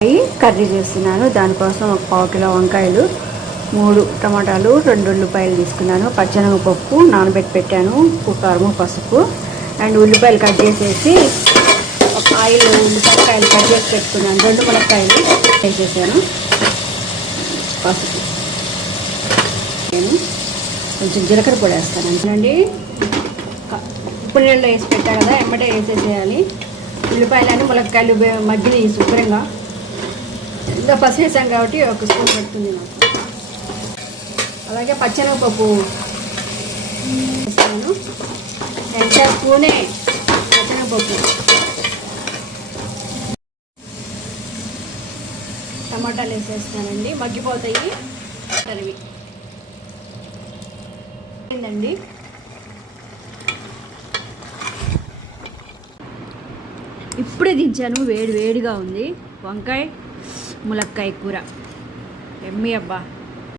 Curry చేస్తున్నాను. దానికోసం ఒక 1/4 కిలో వంకాయలు, 3 టమాటాలు, 2 ఉల్లిపాయలు తీసుకున్నాను. పచ్చెనగపప్పు నానబెట్టి పెట్టాను, ఉప్పు, కారం, పసుపు అండ్ ఉల్లిపాయలు కట్ చేసేసి ఒక ఆయిల్ ఉల్లిపాయలు కట్ చేసి పెట్టుకున్నాను. 2 మునక్కాయలు వేసేసాను. పసుపు, నేను కొంచెం జీలకర్ర పొడి వేస్తాను అంతేనండి. ఉప్పు నీళ్ళు వేసి పెట్టాను కదా, ఎమ్మటే వేసేసేయాలి. ఉల్లిపాయలని మునక్కాయలు మగ్గిలి శుభ్రంగా. ఇంకా పసుపు వేసాం కాబట్టి 1 స్పూన్ పడుతుంది నాకు. అలాగే పచ్చెనగపప్పు వేస్తాను, ఎంత స్పూనే పచ్చెనగపప్పు. టమాటాలు వేసేస్తానండి, మగ్గిపోతాయి. తరివి ఏంటండి, ఇప్పుడే దించాను, వేడి వేడిగా ఉంది. వంకాయ ములక్కాయ కూర ఎమ్మి అబ్బా.